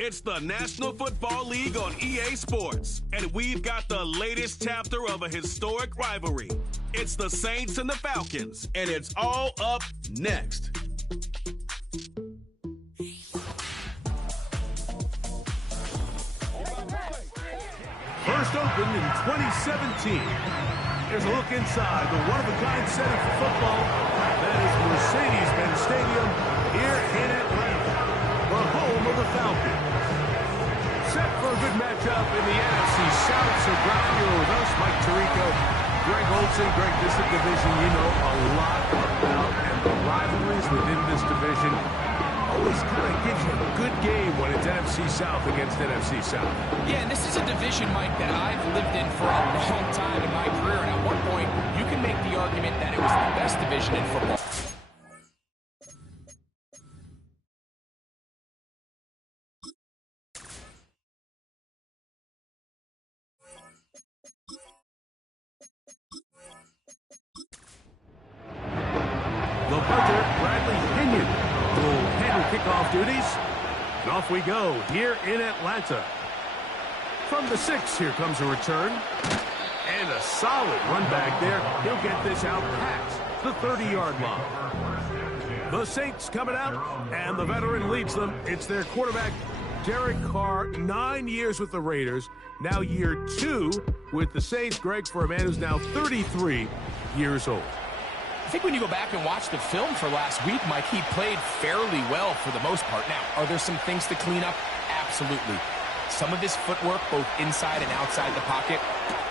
It's the National Football League on EA Sports, and we've got the latest chapter of a historic rivalry. It's the Saints and the Falcons, and it's all up next. First opened in 2017. Here's a look inside the one-of-a-kind setting for football. That is Mercedes-Benz Stadium here in Atlanta, the home of the Falcons. Set for a good matchup in the NFC South. So glad you're with us, Mike Tirico, Greg Olsen. Greg, this is a division you know a lot about, and the rivalries within this division always kind of gives you a good game when it's NFC South against NFC South. Yeah, and this is a division, Mike, that I've lived in for a long time in my career. And at one point, you can make the argument that it was the best division in football. The punter, Bradley Pinion, will handle kickoff duties. And off we go here in Atlanta. From the 6, here comes a return. And a solid run back there. He'll get this out past the 30-yard line. The Saints coming out, and the veteran leads them. It's their quarterback, Derek Carr, 9 years with the Raiders. Now year 2 with the Saints. Greg, for a man who's now 33 years old. I think when you go back and watch the film for last week, Mike, he played fairly well for the most part. Now, are there some things to clean up? Absolutely. Some of his footwork, both inside and outside the pocket,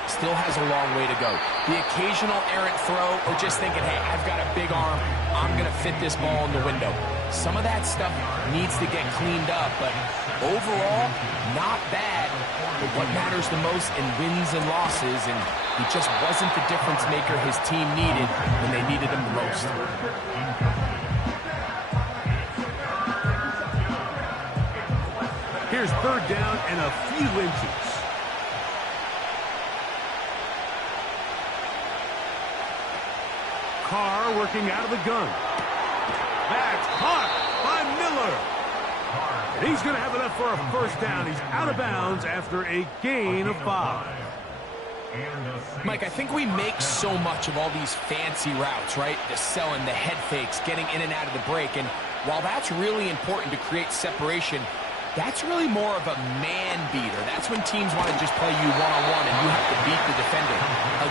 still has a long way to go. The occasional errant throw or just thinking, hey, I've got a big arm, I'm going to fit this ball in the window. Some of that stuff needs to get cleaned up, but overall, not bad. But what matters the most in wins and losses, and he just wasn't the difference maker his team needed when they needed him the most. Here's third down and a few inches. Carr working out of the gun. That's caught by Miller. And he's going to have enough for a first down. He's out of bounds after a gain of 5. Mike, I think we make so much of all these fancy routes, right? The selling, the head fakes, getting in and out of the break. And while that's really important to create separation, that's really more of a man beater. That's when teams want to just play you one-on-one and you have to beat the defender.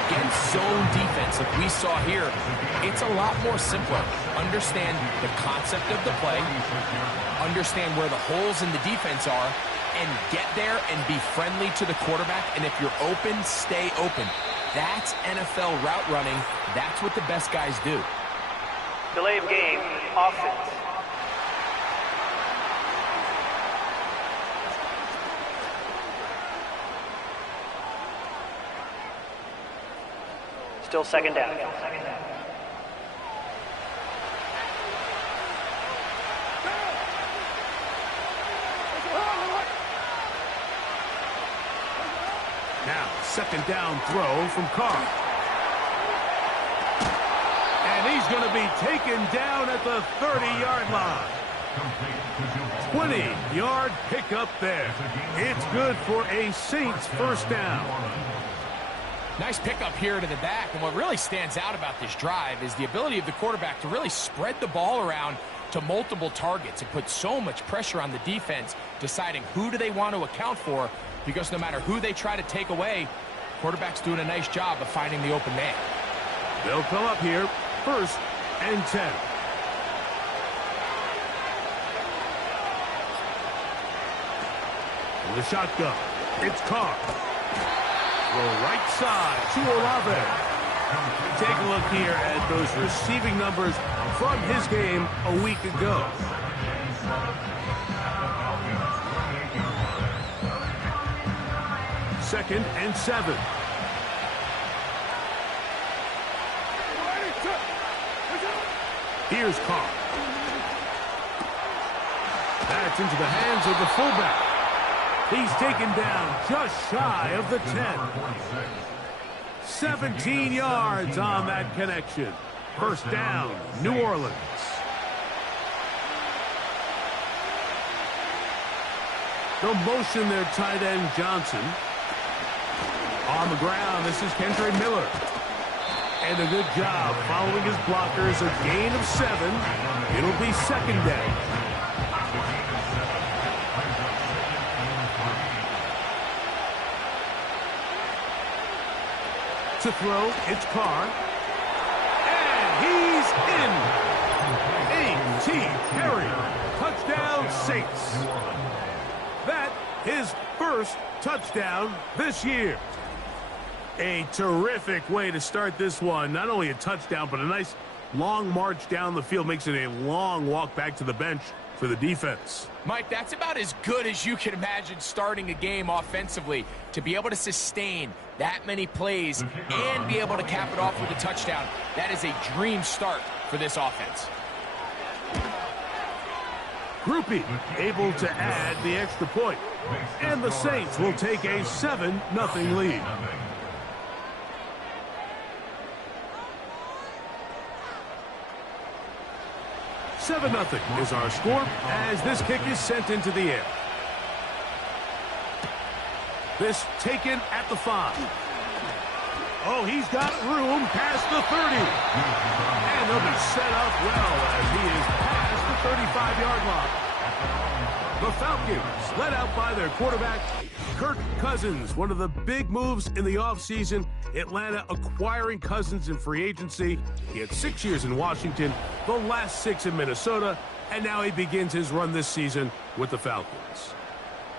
Against zone defense, like we saw here, it's a lot more simpler. Understand the concept of the play, understand where the holes in the defense are, and get there and be friendly to the quarterback. And if you're open, stay open. That's NFL route running. That's what the best guys do. Delay of game, offense. Still second down. Now, second down throw from Carr. And he's going to be taken down at the 30-yard line. 20-yard pickup there. It's good for a Saints first down. Nice pickup here to the back, and what really stands out about this drive is the ability of the quarterback to really spread the ball around to multiple targets. It puts so much pressure on the defense, deciding who do they want to account for, because no matter who they try to take away, quarterback's doing a nice job of finding the open man. They'll come up here, 1st and 10. The shotgun, it's Carr. The right side to Olave. Take a look here at those receiving numbers from his game a week ago. Second and 7. Here's Carr. That's into the hands of the fullback. He's taken down just shy of the 10. 17 yards on that connection. First down, New Orleans. They'll motion their tight end, Johnson. On the ground, this is Kendra Miller. And a good job following his blockers, a gain of 7. It'll be second down. To throw, it's Carr. And he's in. A.T. Perry. Touchdown, Saints. That his first touchdown this year. A terrific way to start this one. Not only a touchdown, but a nice long march down the field. Makes it a long walk back to the bench for the defense. Mike, that's about as good as you can imagine starting a game offensively. To be able to sustain that many plays and be able to cap it off with a touchdown, that is a dream start for this offense. Groupie able to add the extra point. And the Saints will take a 7-0 lead. $7-0 is our score as this kick is sent into the air. This taken at the 5. Oh, he's got room past the 30. And they'll be set up well as he is past the 35-yard line. The Falcons, led out by their quarterback, Kirk Cousins. One of the big moves in the offseason, Atlanta acquiring Cousins in free agency. He had 6 years in Washington, the last 6 in Minnesota, and now he begins his run this season with the Falcons.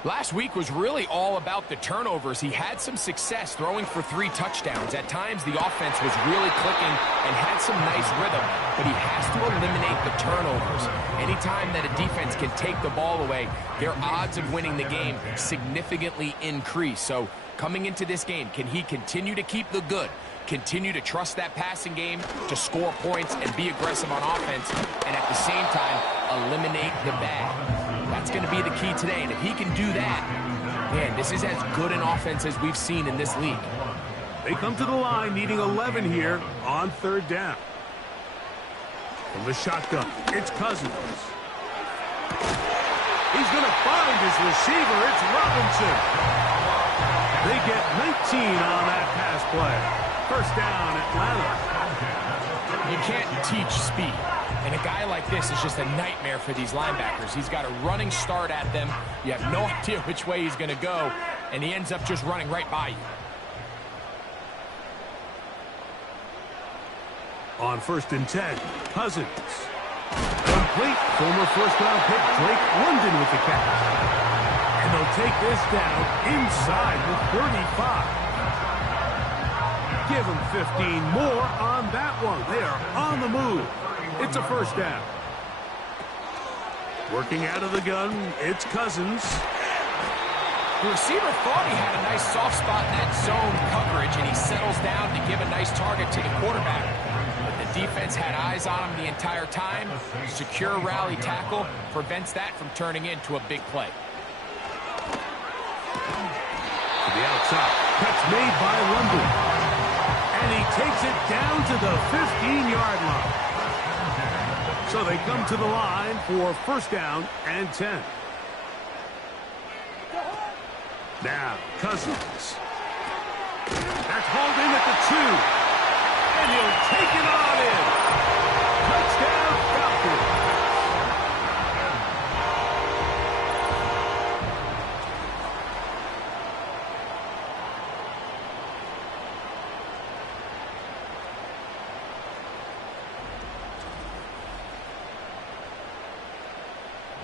Last week was really all about the turnovers. He had some success throwing for 3 touchdowns. At times, the offense was really clicking and had some nice rhythm, but he has to eliminate the turnovers. Anytime that a defense can take the ball away, their odds of winning the game significantly increase. So coming into this game, can he continue to keep the good, continue to trust that passing game to score points and be aggressive on offense, and at the same time, eliminate the bad? That's going to be the key today, and if he can do that, man, this is as good an offense as we've seen in this league. They come to the line needing 11 here on 3rd down. From the shotgun, it's Cousins. He's going to find his receiver. It's Robinson. They get 19 on that pass play. First down, Atlanta. You can't teach speed. And a guy like this is just a nightmare for these linebackers. He's got a running start at them. You have no idea which way he's going to go, and he ends up just running right by you. On 1st and 10, Cousins. Complete. Former first-round pick Drake London with the catch. And they'll take this down inside the 35. Give them 15 more on that one. They are on the move. It's a first down. Working out of the gun, it's Cousins. The receiver thought he had a nice soft spot in that zone coverage, and he settles down to give a nice target to the quarterback. But the defense had eyes on him the entire time. Secure rally tackle prevents that from turning into a big play. To the outside. Catch made by London. And he takes it down to the 15-yard line. So they come to the line for first down and 10. Now, Cousins. That's hauled in at the 2. And he'll take it on in. Touchdown, Falcons.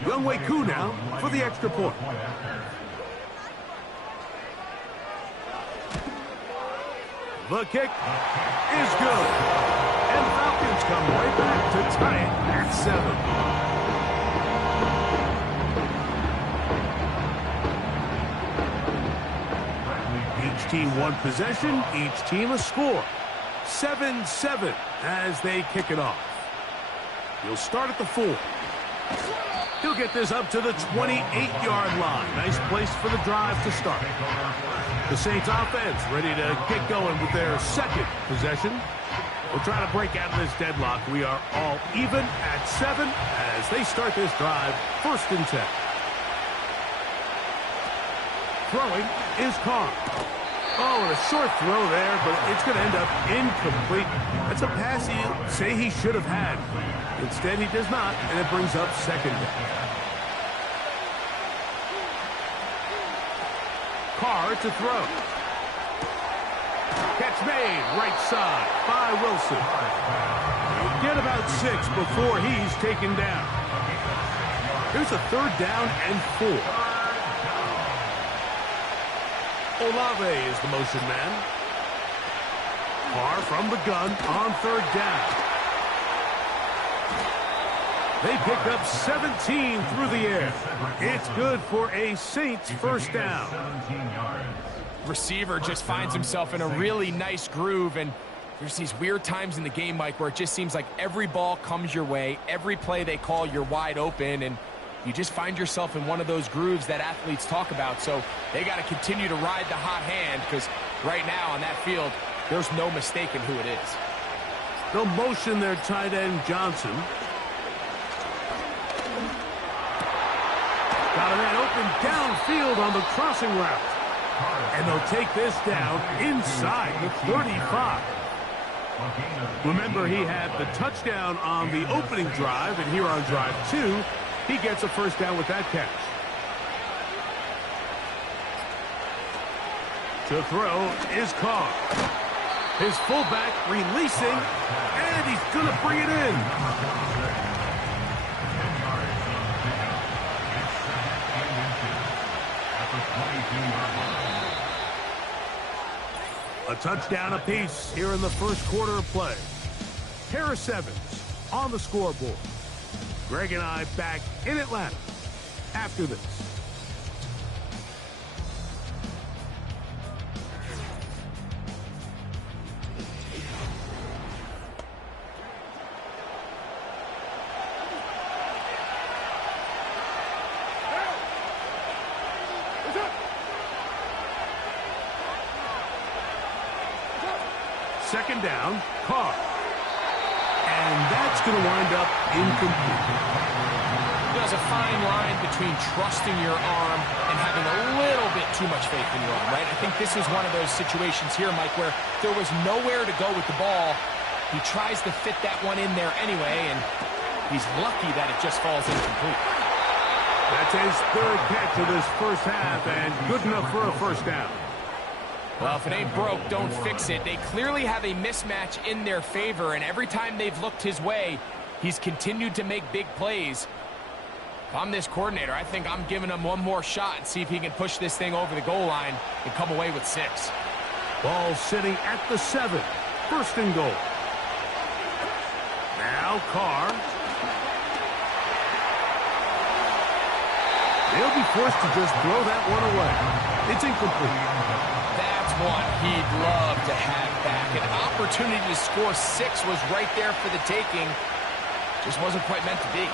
Younghoe Koo now for the extra point. The kick is good. And Falcons come right back to tie it at 7. Each team one possession, each team a score. 7-7 as they kick it off. He'll start at the 4. He'll get this up to the 28-yard line. Nice place for the drive to start. The Saints offense ready to get going with their second possession. We'll try to break out of this deadlock. We are all even at 7 as they start this drive, 1st and 10. Throwing is Carr. Oh, and a short throw there, but it's going to end up incomplete. That's a pass he'll say he should have had. Instead, he does not, and it brings up second down. Carr to throw. Catch made, right side by Wilson. Get about 6 before he's taken down. Here's a 3rd down and 4. Olave is the motion man. Carr from the gun on 3rd down. They pick up 17 through the air. It's good for a Saints first down. Receiver just finds himself in a really nice groove, and there's these weird times in the game, Mike, where it just seems like every ball comes your way, every play they call, you're wide open, and you just find yourself in one of those grooves that athletes talk about. So they got to continue to ride the hot hand, because right now on that field, there's no mistaking who it is. They'll motion their tight end Johnson. Got a man open downfield on the crossing route. And they'll take this down inside the 35. Remember, he had the touchdown on the opening drive, and here on drive 2, he gets a first down with that catch. To throw is Carr. His fullback releasing, and he's going to bring it in. A touchdown apiece here in the first quarter of play. Harris Evans on the scoreboard. Greg and I back in Atlanta after this. Second down, Carr. And that's going to wind up incomplete. There's a fine line between trusting your arm and having a little bit too much faith in your arm, right? I think this is one of those situations here, Mike, where there was nowhere to go with the ball. He tries to fit that one in there anyway, and he's lucky that it just falls incomplete. That's his 3rd catch of this first half, and good enough for a first down. Well, if it ain't broke, don't fix it. They clearly have a mismatch in their favor, and every time they've looked his way, he's continued to make big plays. If I'm this coordinator, I think I'm giving him one more shot and see if he can push this thing over the goal line and come away with 6. Ball sitting at the 7. First and goal. Now Carr. They'll be forced to just throw that one away. It's incomplete. That's one he'd love to have back. An opportunity to score 6 was right there for the taking. Just wasn't quite meant to be.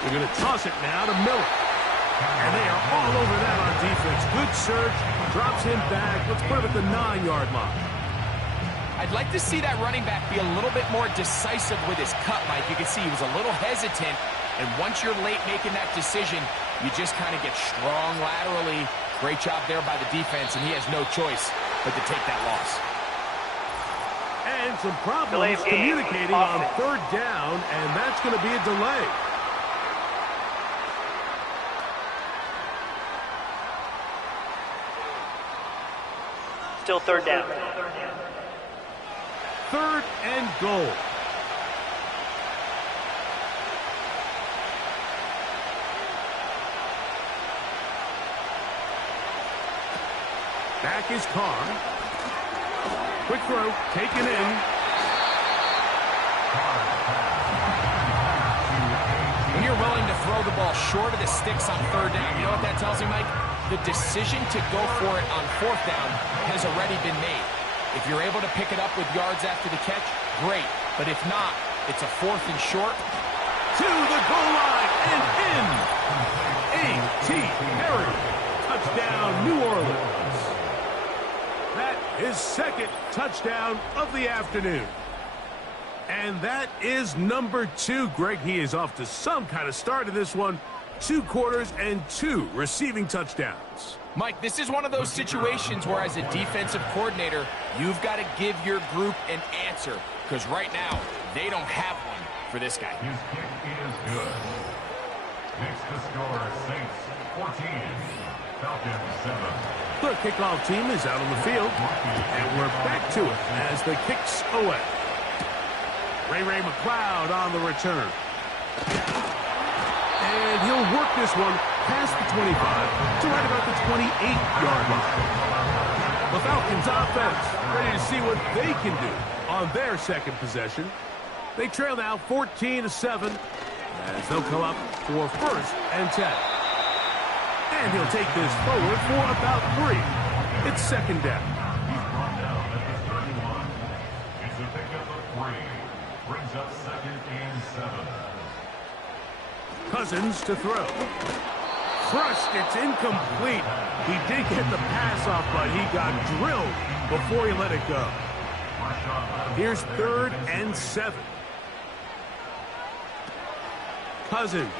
They're going to toss it now to Miller. And they are all over that on defense. Good search. Drops him back. Let's put him at the 9-yard line. I'd like to see that running back be a little bit more decisive with his cut, Mike. You can see he was a little hesitant. And once you're late making that decision, you just kind of get strong laterally. Great job there by the defense, and he has no choice but to take that loss. And some problems communicating on 3rd down, and that's going to be a delay. Still 3rd down. 3rd and goal. Back is Carr. Quick throw, taken in. When you're willing to throw the ball short of the sticks on 3rd down, you know what that tells me, Mike? The decision to go for it on 4th down has already been made. If you're able to pick it up with yards after the catch, great. But if not, it's a 4th and short. To the goal line and in. A.T. Perry. Touchdown, New Orleans. That is 2nd touchdown of the afternoon. And that is number 2. Greg, he is off to some kind of start in this one. 2 quarters and 2 receiving touchdowns. Mike, this is one of those situations where as a defensive coordinator, you've got to give your group an answer, because right now, they don't have one for this guy. His kick is good. Makes the score Saints 14, Falcons 7. The kickoff team is out on the field, and we're back to it as the kick's away. Ray McLeod on the return. And he'll work this one past the 25 to right about the 28-yard line. The Falcons offense ready to see what they can do on their second possession. They trail now 14-7 as they'll come up for 1st and 10. And he'll take this forward for about 3. It's 2nd down. He's brought down at the 31. It's a pickup of 3. Brings up 2nd and 7. Cousins to throw. Crushed, it's incomplete. He did get the pass off, but he got drilled before he let it go. Here's 3rd and 7. Cousins.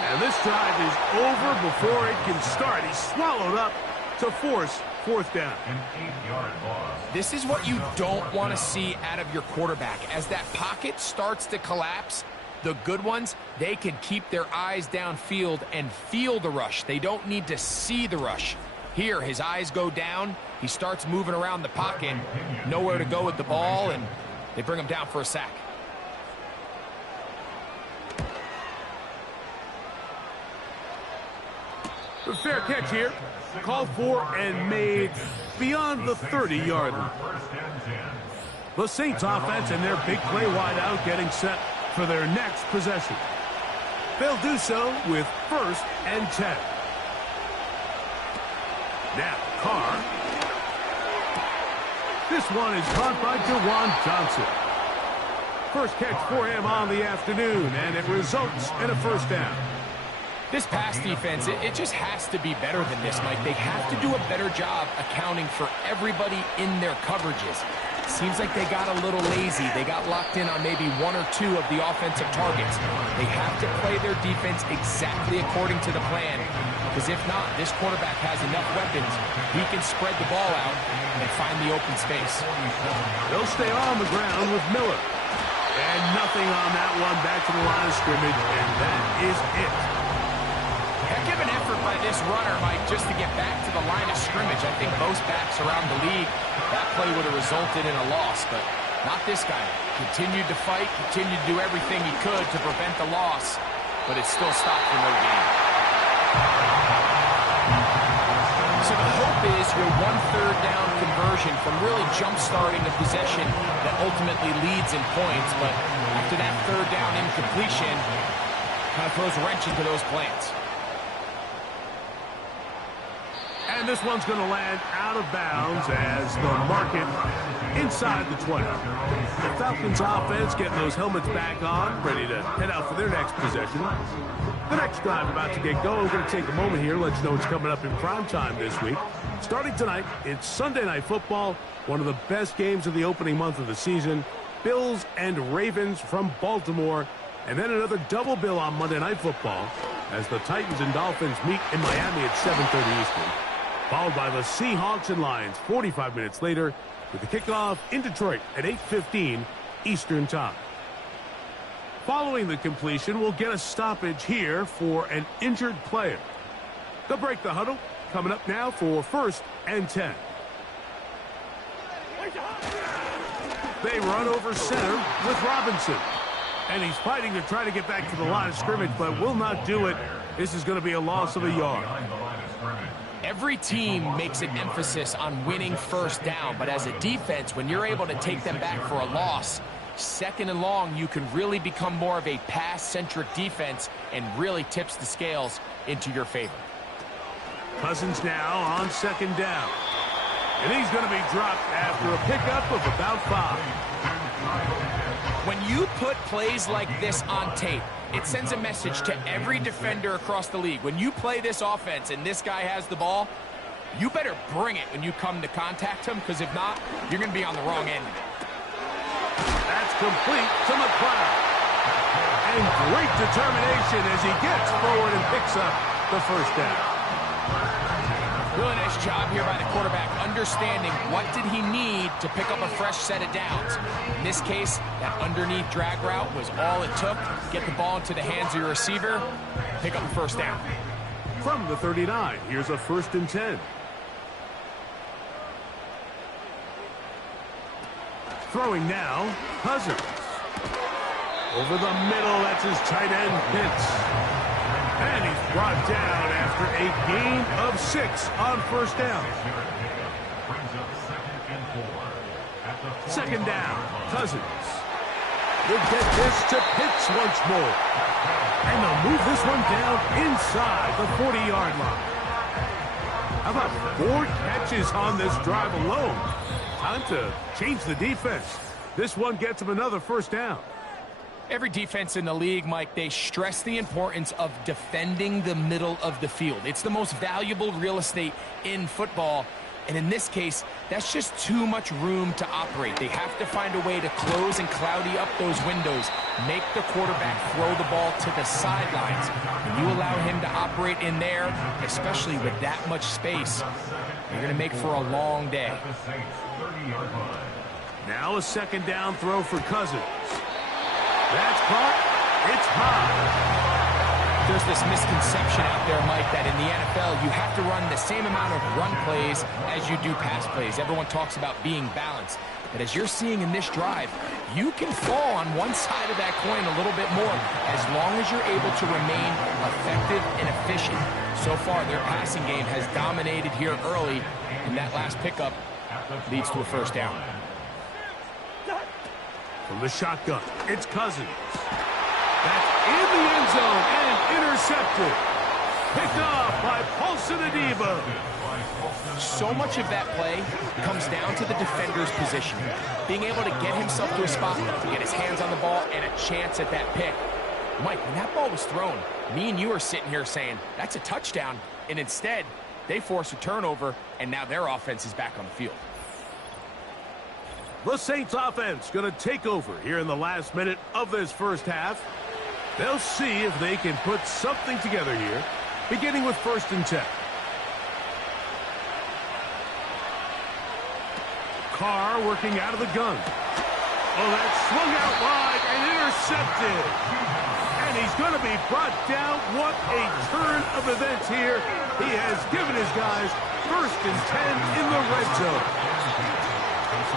And this drive is over before it can start. He's swallowed up to force 4th down. An 8-yard loss. This is what you don't want to see out of your quarterback. As that pocket starts to collapse, the good ones, they can keep their eyes downfield and feel the rush. They don't need to see the rush. Here, his eyes go down. He starts moving around the pocket. Nowhere to go with the ball, and they bring him down for a sack. The fair catch here. Called for and made beyond the 30-yard line. The Saints offense and their big play wideout getting set for their next possession. They'll do so with 1st and 10. Now, Carr. This one is caught by Jawan Johnson. First catch for him on the afternoon, and it results in a 1st down. This pass defense, it just has to be better than this, Mike. They have to do a better job accounting for everybody in their coverages. It seems like they got a little lazy. They got locked in on maybe 1 or 2 of the offensive targets. They have to play their defense exactly according to the plan, because if not, this quarterback has enough weapons. He can spread the ball out and find the open space. They'll stay on the ground with Miller. And nothing on that one, back to the line of scrimmage, and that is it. Heck of an effort by this runner, Mike, just to get back to the line of scrimmage. I think most backs around the league, that play would have resulted in a loss, but not this guy. Continued to fight, continued to do everything he could to prevent the loss, but it still stopped for no gain. So the hope is your 1/3 down conversion from really jump-starting a possession that ultimately leads in points, but after that 3rd down incompletion, kind of throws a wrench into those plans. And this one's going to land out of bounds as the market inside the 20. The Falcons offense getting those helmets back on, ready to head out for their next possession. The next drive about to get going. We're going to take a moment here, let you know what's coming up in prime time this week. Starting tonight, it's Sunday Night Football, one of the best games of the opening month of the season. Bills and Ravens from Baltimore. And then another double bill on Monday Night Football as the Titans and Dolphins meet in Miami at 7:30 Eastern. Followed by the Seahawks and Lions 45 minutes later with the kickoff in Detroit at 8:15 Eastern Time. Following the completion, we'll get a stoppage here for an injured player. They'll break the huddle. Coming up now for 1st and 10. They run over center with Robinson. And he's fighting to try to get back to the line of scrimmage, but will not do it. This is going to be a loss of a yard. Every team makes an emphasis on winning 1st down, but as a defense, when you're able to take them back for a loss, 2nd and long, you can really become more of a pass-centric defense and really tips the scales into your favor. Cousins now on 2nd down. And he's going to be dropped after a pickup of about 5. When you put plays like this on tape, it sends a message to every defender across the league. When you play this offense and this guy has the ball, you better bring it when you come to contact him, because if not, you're going to be on the wrong end of it. That's complete to McLeod. And great determination as he gets forward and picks up the first down. Really nice job here by the quarterback, understanding what did he need to pick up a fresh set of downs. In this case, that underneath drag route was all it took. Get the ball into the hands of your receiver, pick up the first down. From the 39, here's a 1st and 10. Throwing now, Cousins. Over the middle, that's his tight end, Pitts. And he's brought down after a gain of 6 on 1st down. Second down, Cousins. We'll get this to Pitts once more. And they'll move this one down inside the 40-yard line. How about 4 catches on this drive alone? Time to change the defense. This one gets him another 1st down. Every defense in the league, Mike, they stress the importance of defending the middle of the field. It's the most valuable real estate in football. And in this case, that's just too much room to operate. They have to find a way to close and cloudy up those windows, make the quarterback throw the ball to the sidelines. When you allow him to operate in there, especially with that much space, you're going to make for a long day. Now a 2nd down throw for Cousins. That's caught. It's high. There's this misconception out there, Mike, that in the NFL, you have to run the same amount of run plays as you do pass plays. Everyone talks about being balanced. But as you're seeing in this drive, you can fall on one side of that coin a little bit more as long as you're able to remain effective and efficient. So far, their passing game has dominated here early, and that last pickup leads to a 1st down. From the shotgun, it's Cousins. That's in the end zone and intercepted. Picked off by Paulson Adebo. So much of that play comes down to the defender's position. Being able to get himself to a spot, to get his hands on the ball, and a chance at that pick. Mike, when that ball was thrown, me and you are sitting here saying, that's a touchdown. And instead, they force a turnover, and now their offense is back on the field. The Saints offense going to take over here in the last minute of this 1st half. They'll see if they can put something together here, beginning with 1st and 10. Carr working out of the gun. Oh, that's swung out wide and intercepted. And he's going to be brought down. What a turn of events here. He has given his guys 1st and 10 in the red zone.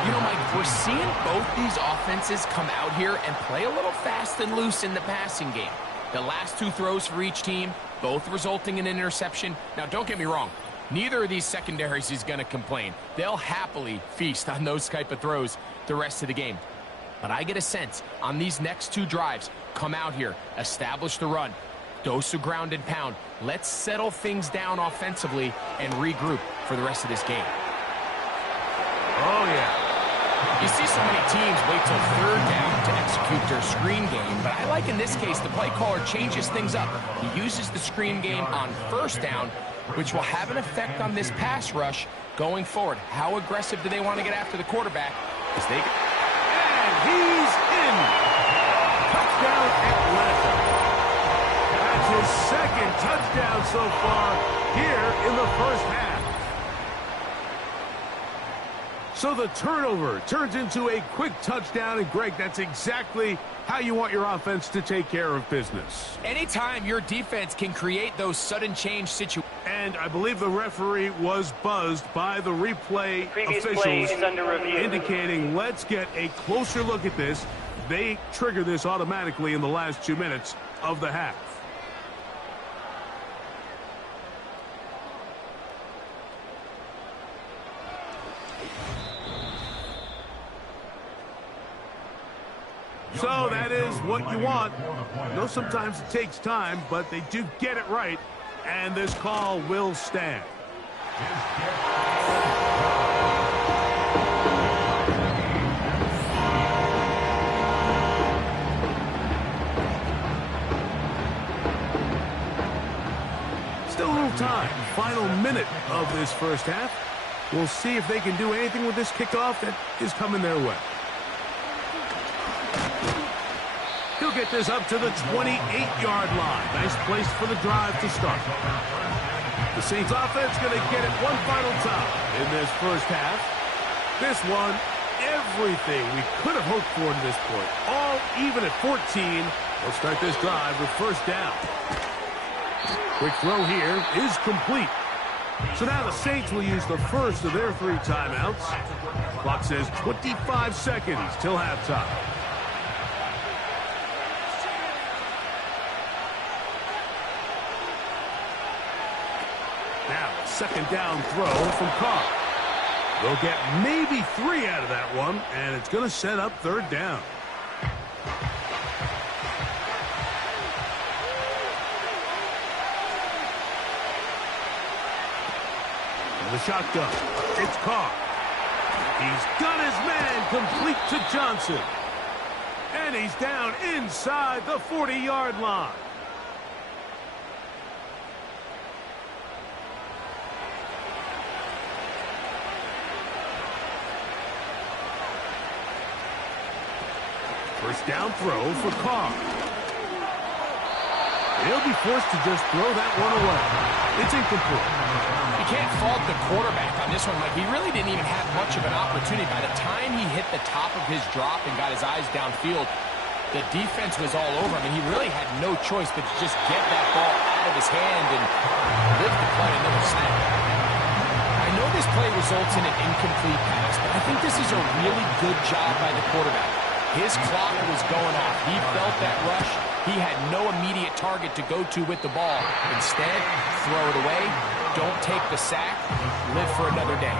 You know, Mike, we're seeing both these offenses come out here and play a little fast and loose in the passing game. The last 2 throws for each team, both resulting in an interception. Now, don't get me wrong. Neither of these secondaries is going to complain. They'll happily feast on those type of throws the rest of the game. But I get a sense on these next 2 drives, come out here, establish the run, dose of ground and pound. Let's settle things down offensively and regroup for the rest of this game. Oh, yeah. You see so many teams wait till 3rd down to execute their screen game, but I like in this case the play caller changes things up. He uses the screen game on 1st down, which will have an effect on this pass rush going forward. How aggressive do they want to get after the quarterback? And he's in. Touchdown Atlanta. That's his 2nd touchdown so far here in the 1st half. So the turnover turns into a quick touchdown, and Greg, that's exactly how you want your offense to take care of business. Anytime your defense can create those sudden change situations. And I believe the referee was buzzed by the replay Previous play officials is under review. indicating let's get a closer look at this. They trigger this automatically in the last 2 minutes of the half. So that is what you want. I know sometimes it takes time, but they do get it right, and this call will stand. Still a little time. Final minute of this 1st half. We'll see if they can do anything with this kickoff that is coming their way. He'll get this up to the 28-yard line. Nice place for the drive to start. The Saints offense going to get it one final time in this first half. This one, everything we could have hoped for to this point. All even at 14. They'll start this drive with first down. Quick throw here is complete. So now the Saints will use the first of their 3 timeouts. Clock says 25 seconds till halftime. Now, second down throw from Carr. They'll get maybe 3 out of that one, and it's going to set up third down. And the shotgun. It's Carr. He's got his man complete to Johnson. And he's down inside the 40-yard line. First down throw for Carr. He'll be forced to just throw that one away. It's incomplete. You can't fault the quarterback on this one. Like, he really didn't even have much of an opportunity. By the time he hit the top of his drop and got his eyes downfield, the defense was all over him, and he really had no choice but to just get that ball out of his hand and live to play another snap. I know this play results in an incomplete pass, but I think this is a really good job by the quarterback. His clock was going off. He felt that rush. He had no immediate target to go to with the ball. Instead, throw it away. Don't take the sack. Live for another day.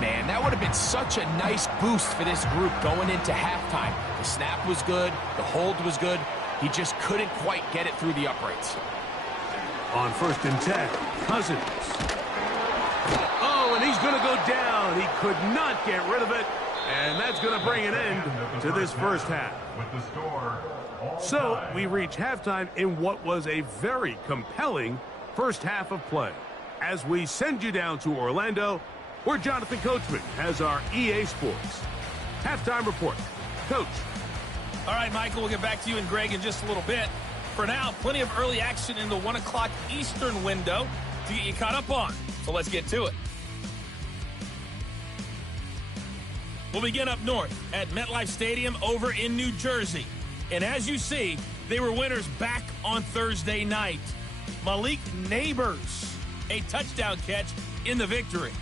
Man, that would have been such a nice boost for this group going into halftime. The snap was good. The hold was good. He just couldn't quite get it through the uprights. On 1st and 10, Cousins. Oh, and he's going to go down. He could not get rid of it. And that's going to bring an end to this first half. So we reach halftime in what was a very compelling first half of play. As we send you down to Orlando, where Jonathan Coachman has our EA Sports halftime report. Coach. All right, Michael, we'll get back to you and Greg in just a little bit. For now, plenty of early action in the 1 o'clock Eastern window to get you caught up on. So let's get to it. We'll begin up north at MetLife Stadium over in New Jersey. And as you see, they were winners back on Thursday night. Malik Neighbors, a touchdown catch in the victory.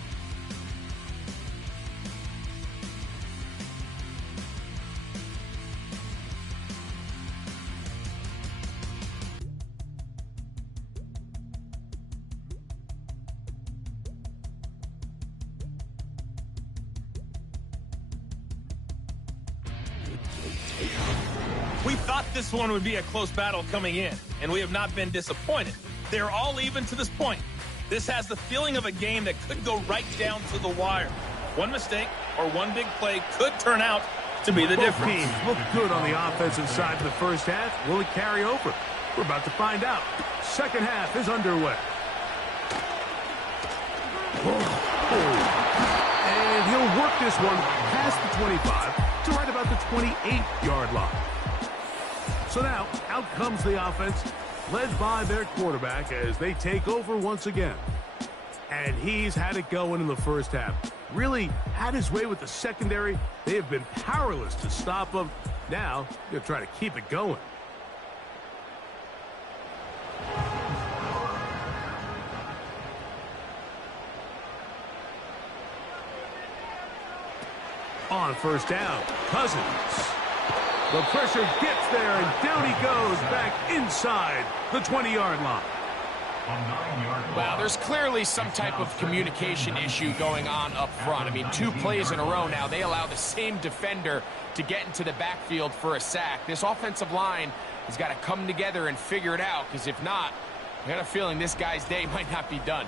We thought this one would be a close battle coming in, and we have not been disappointed. They're all even to this point. This has the feeling of a game that could go right down to the wire. One mistake or one big play could turn out to be the difference. Both teams look good on the offensive side of the first half. Will it carry over? We're about to find out. Second half is underway. And he'll work this one past the 25 to right about the 28-yard line. So now, out comes the offense, led by their quarterback as they take over once again. And he's had it going in the first half. Really had his way with the secondary. They have been powerless to stop him. Now, they'll try to keep it going. On first down, Cousins. The pressure gets there, and down he goes back inside the 20-yard line. Well, there's clearly some type of communication issue going on up front. I mean, 2 plays in a row now, they allow the same defender to get into the backfield for a sack. This offensive line has got to come together and figure it out, because if not, I got a feeling this guy's day might not be done.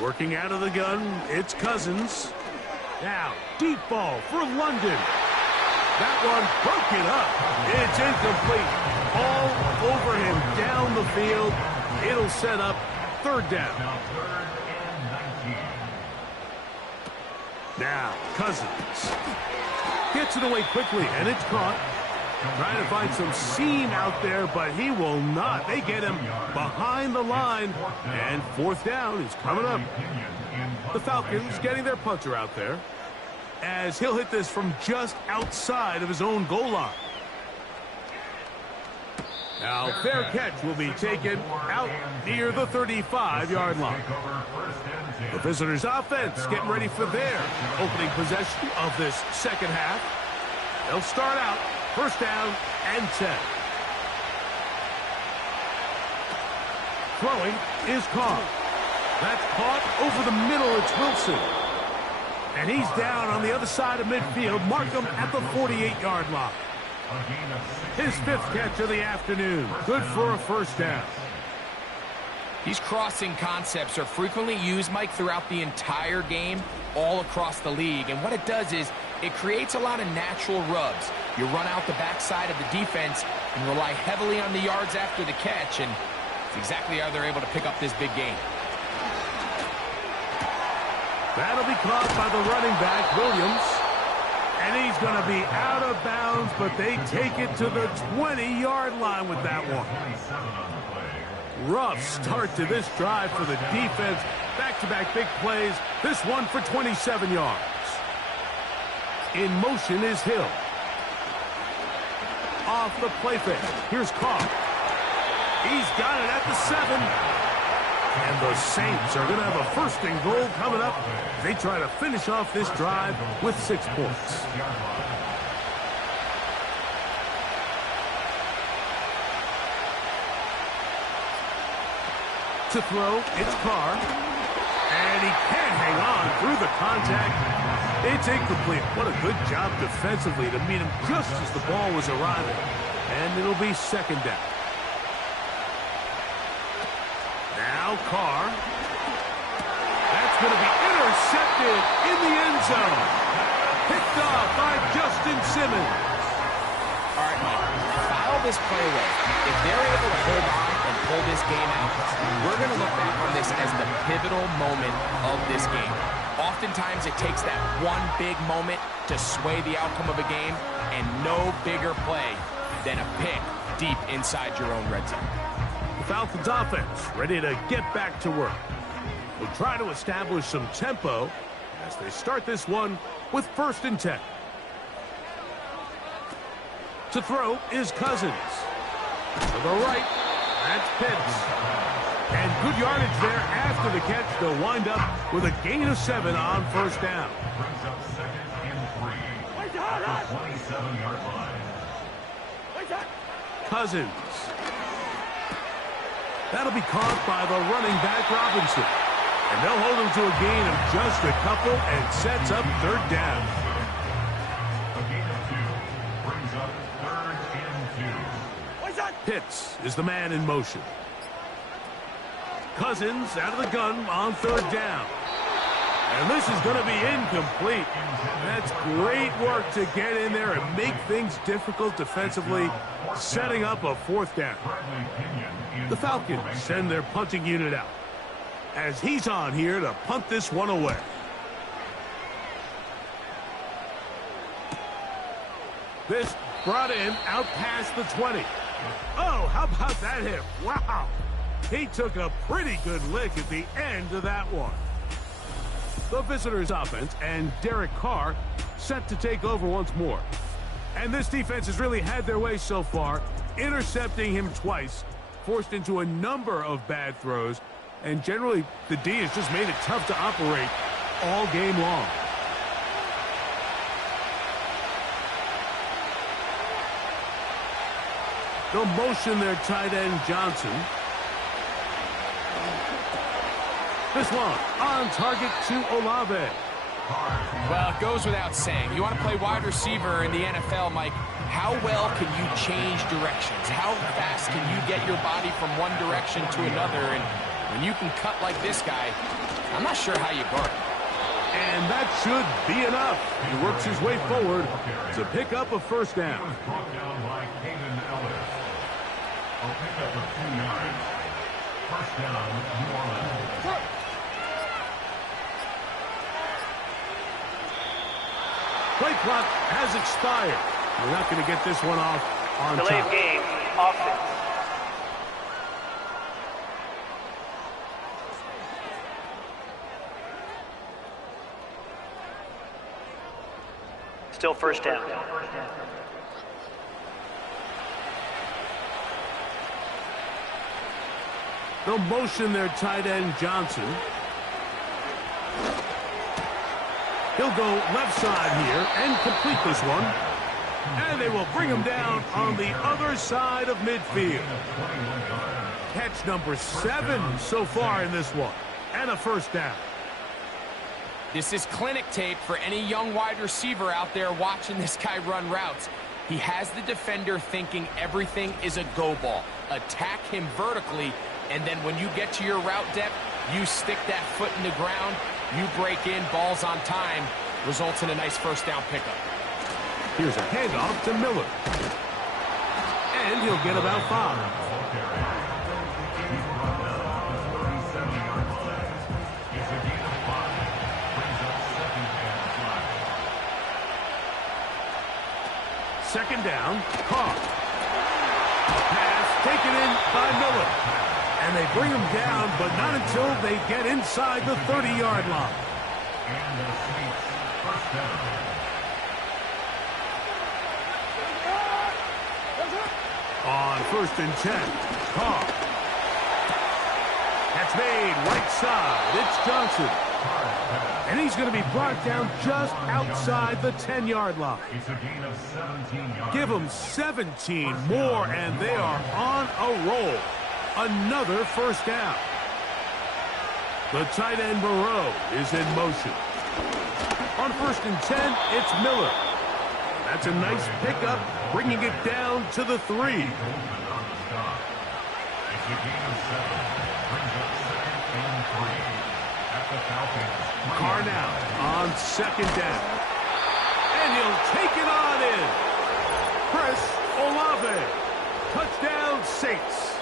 Working out of the gun, it's Cousins. Now, deep ball for London. That one broke it up. It's incomplete. All over him down the field. It'll set up third down. Now third and 19. Now, Cousins gets it away quickly, and it's caught. Trying to find some seam out there, but he will not. They get him behind the line, and fourth down is coming up. The Falcons getting their punter out there, as he'll hit this from just outside of his own goal line. Now, fair catch will be taken out near the 35-yard line. The visitors' offense getting ready for their opening possession of this second half. They'll start out first down and 10. Throwing is Carr. That's caught over the middle. It's Wilson. And he's down on the other side of midfield. Mark him at the 48-yard line. His fifth catch of the afternoon. Good for a first down. These crossing concepts are frequently used, Mike, throughout the entire game, all across the league. And what it does is it creates a lot of natural rubs. You run out the backside of the defense and rely heavily on the yards after the catch, and it's exactly how they're able to pick up this big game. That'll be caught by the running back, Williams. And he's going to be out of bounds, but they take it to the 20-yard line with that one. Rough start to this drive for the defense. Back-to-back big plays. This one for 27 yards. In motion is Hill. Off the play fake. Here's Carr. He's got it at the 7. And the Saints are going to have a first and goal coming up. They try to finish off this drive with 6 points. To throw, it's Carr. And he can't hang on through the contact. It's incomplete. What a good job defensively to meet him just as the ball was arriving. And it'll be second down. Now Carr. That's going to be intercepted in the end zone. Picked off by Justin Simmons. All right, Mike, foul this play away. If they're able to hold on and pull this game out, we're going to look back on this as the pivotal moment of this game. Oftentimes, it takes that one big moment to sway the outcome of a game, and no bigger play than a pick deep inside your own red zone. Falcons offense ready to get back to work. We'll try to establish some tempo as they start this one with first and 10. To throw is Cousins. To the right, that's Pitts. And good yardage there after the catch. They'll wind up with a gain of 7 on first down. Brings up second and 3 at the 27-yard line. Cousins. That'll be caught by the running back, Robinson. And they'll hold him to a gain of just a couple and sets up third down. A gain of 2 brings up third and 2. Pitts is the man in motion. Cousins out of the gun on third down. And this is going to be incomplete. That's great work to get in there and make things difficult defensively, setting up a fourth down. The Falcons send their punting unit out, as he's on here to punt this one away. This brought in out past the 20. Oh, how about that hit? Wow. He took a pretty good lick at the end of that one. The visitors' offense and Derek Carr set to take over once more. And this defense has really had their way so far, intercepting him twice, forced into a number of bad throws, and generally the D has just made it tough to operate all game long. They'll motion their tight end Johnson. This one on target to Olave. Well, it goes without saying. You want to play wide receiver in the NFL, Mike. How well can you change directions? How fast can you get your body from one direction to another? And when you can cut like this guy, I'm not sure how you guard. And that should be enough. He works his way forward to pick up a first down. First down, New Orleans. Play clock has expired. We're not going to get this one off on Delay time. of game, offense. Still first down. They'll motion their tight end, Johnson. He'll go left side here and complete this one. And they will bring him down on the other side of midfield. Catch number 7 so far in this one. And a first down. This is clinic tape for any young wide receiver out there watching this guy run routes. He has the defender thinking everything is a go ball. Attack him vertically, and then when you get to your route depth, you stick that foot in the ground, you break in, balls on time, results in a nice first down pickup. Here's a handoff to Miller. And he'll get about 5. Second down, Carr. Pass taken in by Miller. And they bring him down, but not until they get inside the 30-yard line. And the Saints first down. On 1st and 10, Carr. That's made right side. It's Johnson. And he's going to be brought down just outside the 10-yard line. It's a gain of 17 yards. Give them 17 more, and they are on a roll. Another first down. The tight end, Moreau, is in motion. On 1st and 10, it's Miller. That's a nice pickup, bringing it down to the 3. It's a gain of 7. Brings up 2nd and 3. At the Falcons. Carr now on 2nd down. And he'll take it on in. Chris Olave. Touchdown, Saints.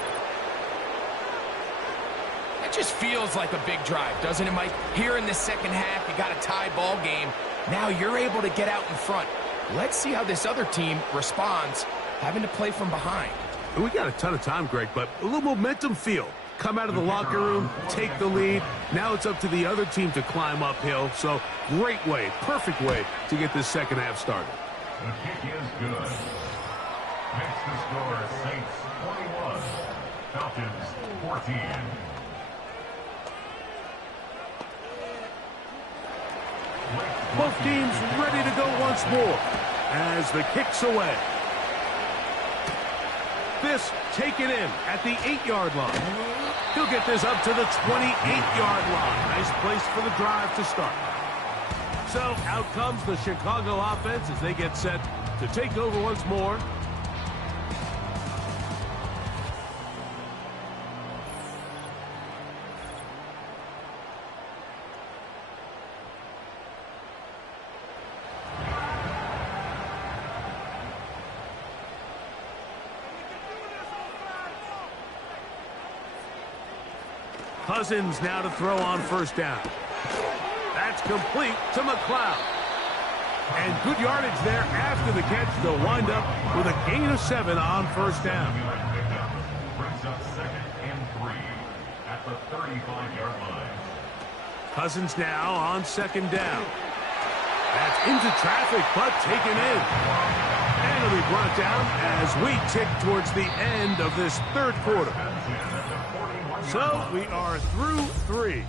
That just feels like a big drive, doesn't it, Mike? Here in the second half, you got a tie ball game. Now you're able to get out in front. Let's see how this other team responds, having to play from behind. We got a ton of time, Greg, but a little momentum feel. Come out of the locker room, take the lead. Now it's up to the other team to climb uphill. So great way, perfect way to get this second half started. The kick is good. Makes the score Saints 21, Falcons 14. Both teams ready to go once more as the kick's away. This taken in at the 8-yard line. He'll get this up to the 28-yard line. Nice place for the drive to start. So out comes the Chicago offense as they get set to take over once more. Cousins now to throw on 1st down. That's complete to McLeod. And good yardage there after the catch. They'll wind up with a gain of 7 on 1st down. Brings up 2nd and 3 at the 35-yard line. Cousins now on 2nd down. That's into traffic, but taken in. And it'll be brought down as we tick towards the end of this 3rd quarter. So we are through 3.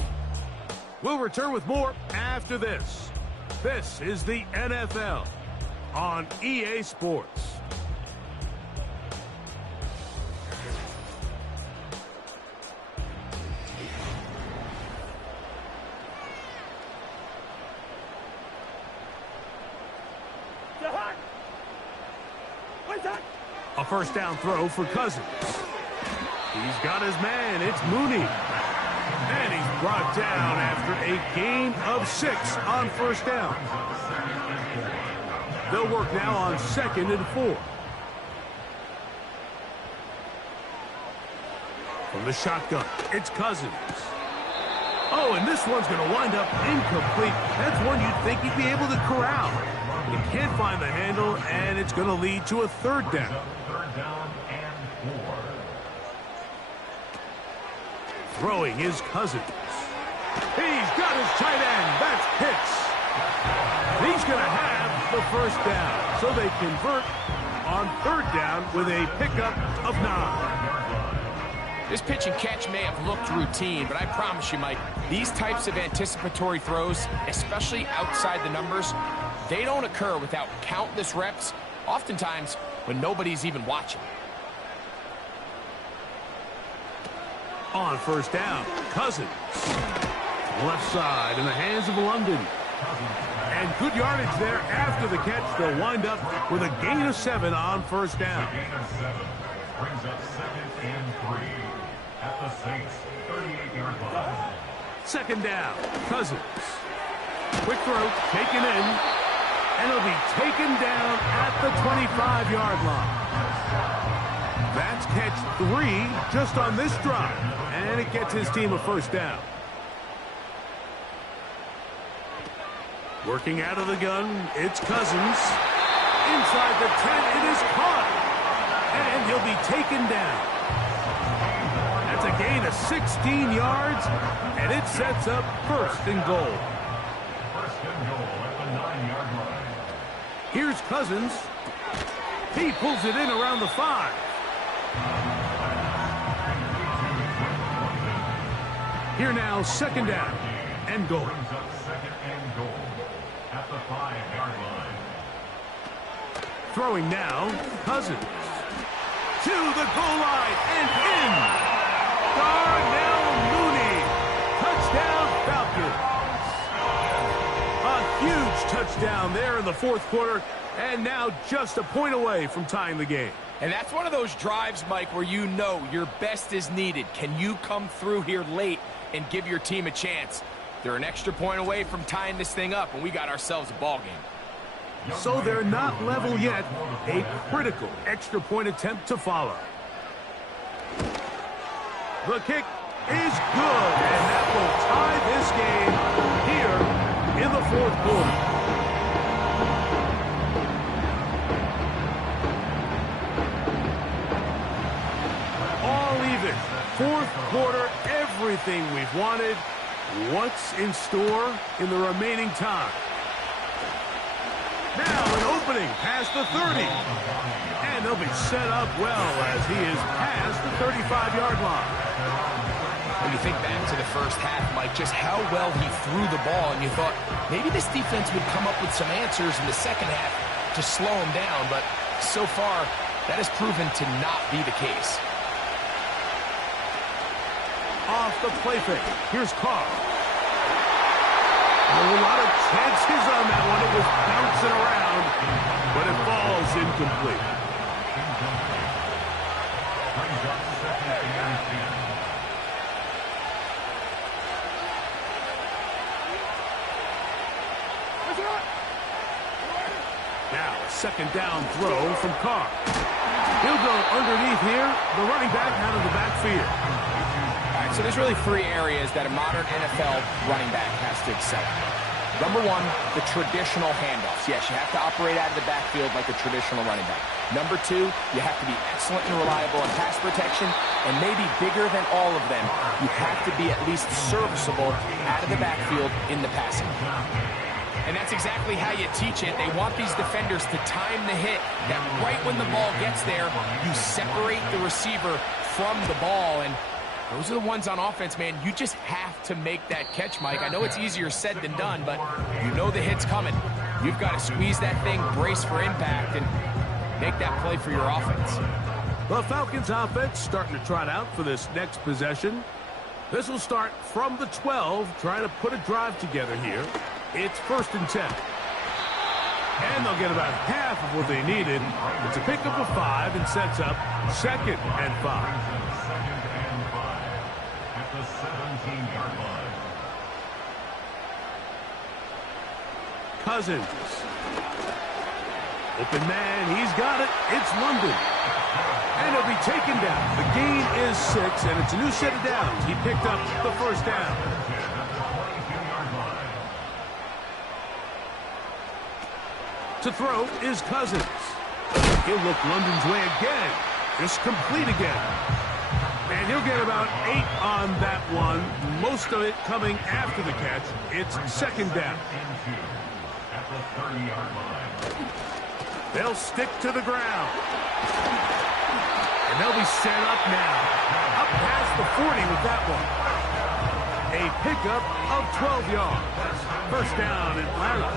We'll return with more after this. This is the NFL on EA Sports. A 1st down throw for Cousins. He's got his man. It's Mooney. And he's brought down after a gain of 6 on 1st down. They'll work now on 2nd and 4. From the shotgun, it's Cousins. Oh, and this one's going to wind up incomplete. That's one you'd think he'd be able to corral. He can't find the handle, and it's going to lead to a third down. Third down and 4. Throwing is Cousins. He's got his tight end. That's Pitts. He's going to have the first down. So they convert on third down with a pickup of 9. This pitch and catch may have looked routine, but I promise you, Mike, these types of anticipatory throws, especially outside the numbers, they don't occur without countless reps, oftentimes when nobody's even watching. On first down, Cousins. Left side in the hands of London. And good yardage there after the catch. They'll wind up with a gain of 7 on first down. Gain of 7 brings up 2nd and 3 at the Saints 38-yard line. Second down, Cousins. Quick throw, taken in, and it'll be taken down at the 25-yard line. That's catch 3 just on this drive, and it gets his team a first down. Working out of the gun, it's Cousins. Inside the 10, it is caught, and he'll be taken down. That's a gain of 16 yards, and it sets up first and goal. First and goal at the 9-yard line. Here's Cousins. He pulls it in around the 5. Here now, second down and goal. Brings up 2nd and goal at the 5-yard line. Throwing now, Cousins. To the goal line and in. Darnell Mooney. Touchdown, Falcons. A huge touchdown there in the fourth quarter, and now just a point away from tying the game. And that's one of those drives, Mike, where you know your best is needed. Can you come through here late and give your team a chance? They're an extra point away from tying this thing up, and we got ourselves a ball game. So they're not level yet. A critical extra point attempt to follow. The kick is good, and that will tie this game here in the fourth quarter. All even. Fourth quarter, everything we've wanted. What's in store in the remaining time? Now an opening past the 30. And they'll be set up well as he is past the 35-yard line. When you think back to the first half, Mike, just how well he threw the ball, and you thought maybe this defense would come up with some answers in the second half to slow him down, but so far that has proven to not be the case. Off the play fake. Here's Carr. A lot of chances on that one. It was bouncing around, but it falls incomplete. Brings up 2nd and 10. Now a second down throw from Carr. He'll go underneath here. The running back out of the backfield. So there's really 3 areas that a modern NFL running back has to excel at. Number 1, the traditional handoffs. Yes, you have to operate out of the backfield like a traditional running back. Number 2, you have to be excellent and reliable in pass protection, and maybe bigger than all of them, you have to be at least serviceable out of the backfield in the passing. And that's exactly how you teach it. They want these defenders to time the hit, that right when the ball gets there, you separate the receiver from the ball, and those are the ones on offense, man. You just have to make that catch, Mike. I know it's easier said than done, but you know the hit's coming. You've got to squeeze that thing, brace for impact, and make that play for your offense. The Falcons offense starting to trot out for this next possession. This will start from the 12, trying to put a drive together here. It's 1st and 10. And they'll get about half of what they needed. It's a pickup of 5 and sets up 2nd and 5. At the 17-yard line. Cousins. Open man, he's got it. It's London. And he'll be taken down. The gain is 6, and it's a new set of downs. He picked up the first down. To throw is Cousins. He'll look London's way again. Just complete again. And he'll get about 8 on that one. Most of it coming after the catch. It's second down. At the 30-yard line. They'll stick to the ground. And they'll be set up now. Up past the 40 with that one. A pickup of 12 yards. First down, Atlanta.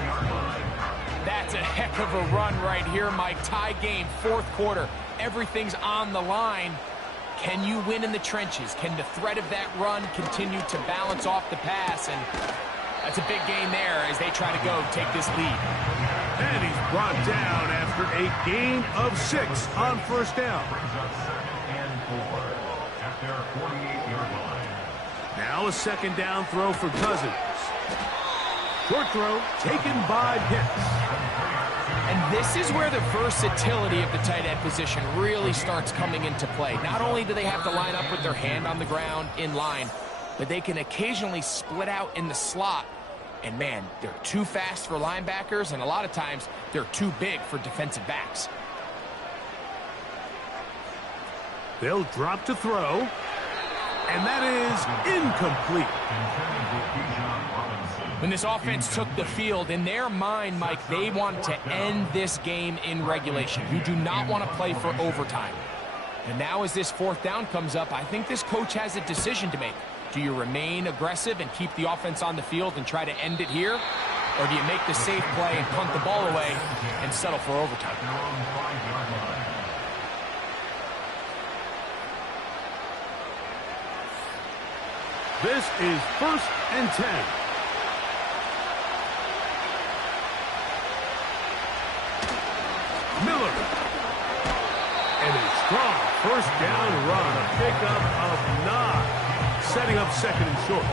That's a heck of a run right here, Mike. Tie game, fourth quarter. Everything's on the line. Can you win in the trenches? Can the threat of that run continue to balance off the pass? And that's a big gain there as they try to go take this lead. And he's brought down after a gain of 6 on first down. Second and 4 at their 48-yard line. Now a second down throw for Cousins. Short throw taken by Pitts. And this is where the versatility of the tight end position really starts coming into play. Not only do they have to line up with their hand on the ground in line, but they can occasionally split out in the slot. And man, they're too fast for linebackers, and a lot of times they're too big for defensive backs. They'll drop to throw, and that is incomplete. When this offense took the field, in their mind, Mike, they want to end this game in regulation. You do not want to play for overtime. And now as this fourth down comes up, I think this coach has a decision to make. Do you remain aggressive and keep the offense on the field and try to end it here? Or do you make the safe play and punt the ball away and settle for overtime? This is first and 10. Miller. And a strong first down run. A pickup of 9. Setting up second and short.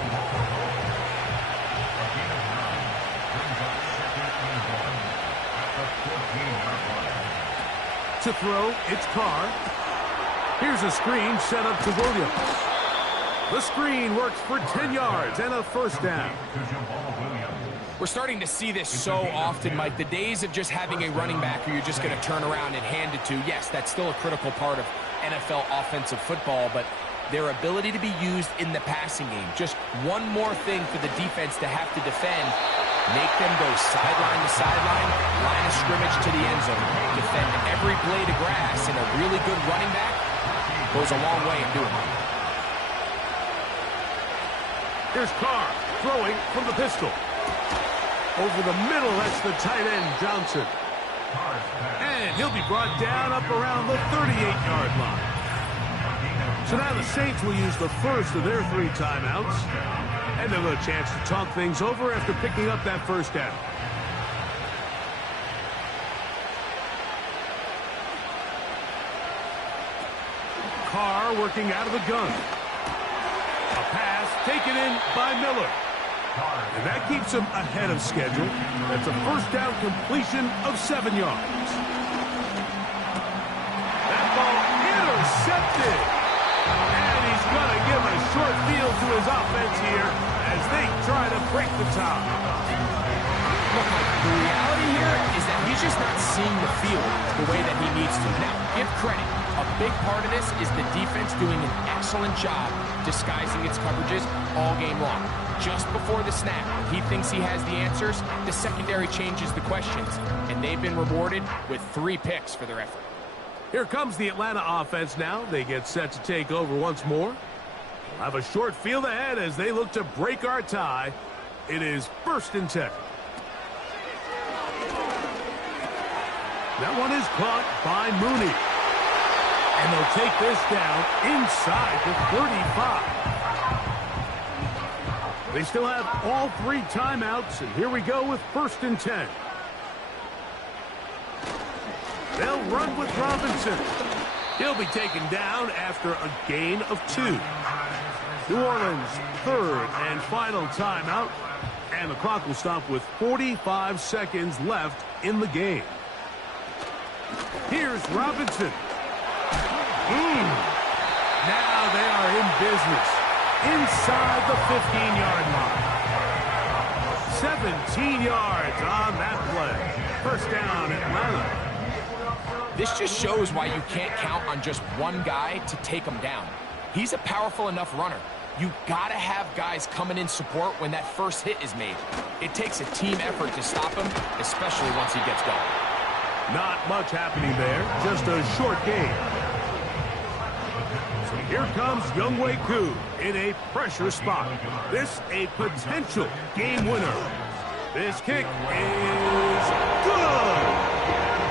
To throw, it's Carr. Here's a screen set up to Williams. The screen works for 10 yards and a first down. We're starting to see this so often, Mike. The days of just having a running back who you're just going to turn around and hand it to, yes, that's still a critical part of NFL offensive football, but their ability to be used in the passing game, just one more thing for the defense to have to defend, make them go sideline to sideline, line of scrimmage to the end zone, defend every blade of grass, and a really good running back goes a long way in doing it. Here's Carr throwing from the pistol. Over the middle, that's the tight end, Johnson. And he'll be brought down up around the 38-yard line. So now the Saints will use the first of their 3 timeouts. And they'll have a chance to talk things over after picking up that first down. Carr working out of the gun. A pass taken in by Miller. And that keeps him ahead of schedule. That's a first down completion of 7 yards. That ball intercepted. And he's going to give a short field to his offense here as they try to break the tie. Look, the reality here is that he's just not seeing the field the way that he needs to. Now, give credit. A big part of this is the defense doing an excellent job disguising its coverages all game long. Just before the snap, he thinks he has the answers. The secondary changes the questions, and they've been rewarded with 3 picks for their effort. Here comes the Atlanta offense now. They get set to take over once more. They'll have a short field ahead as they look to break our tie. It is first and 10. That one is caught by Mooney. And they'll take this down inside the 35. They still have all 3 timeouts, and here we go with first and 10. They'll run with Robinson. He'll be taken down after a gain of 2. New Orleans' 3rd and final timeout, and the clock will stop with 45 seconds left in the game. Here's Robinson. Now they are in business. Inside the 15-yard line. 17 yards on that play. First down, Atlanta. This just shows why you can't count on just one guy to take him down. He's a powerful enough runner. You gotta have guys coming in support when that first hit is made. It takes a team effort to stop him, especially once he gets going. Not much happening there, just a short game. So here comes Younghoe Koo in a pressure spot. This a potential game winner. This kick is good.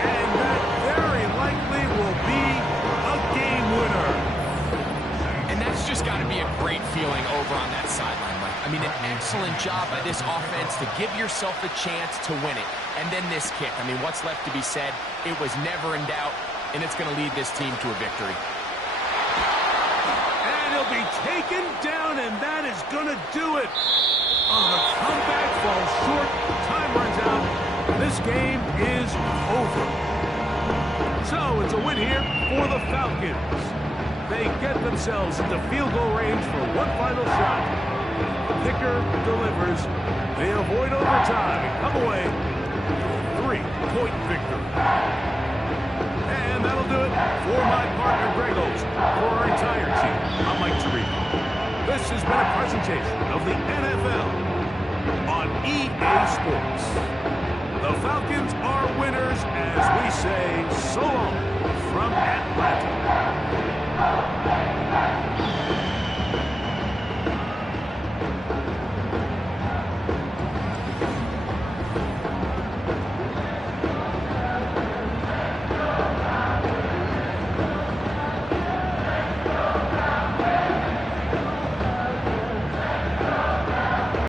And that very likely will be a game winner. And that's just got to be a great feeling over on that sideline, Mike. I mean, an excellent job by this offense to give yourself a chance to win it. And then this kick. I mean, what's left to be said? It was never in doubt, and it's going to lead this team to a victory. And he'll be taken down, and that is going to do it. The comeback falls short. Time runs out. This game is over. So it's a win here for the Falcons. They get themselves into field goal range for one final shot. The kicker delivers. They avoid overtime and come away with a 3-point victory. And that'll do it for my partner, Greg Olson. For our entire team, I'm Mike Tirico. This has been a presentation of the NFL on EA Sports. The Falcons are winners as we say so long from Atlanta.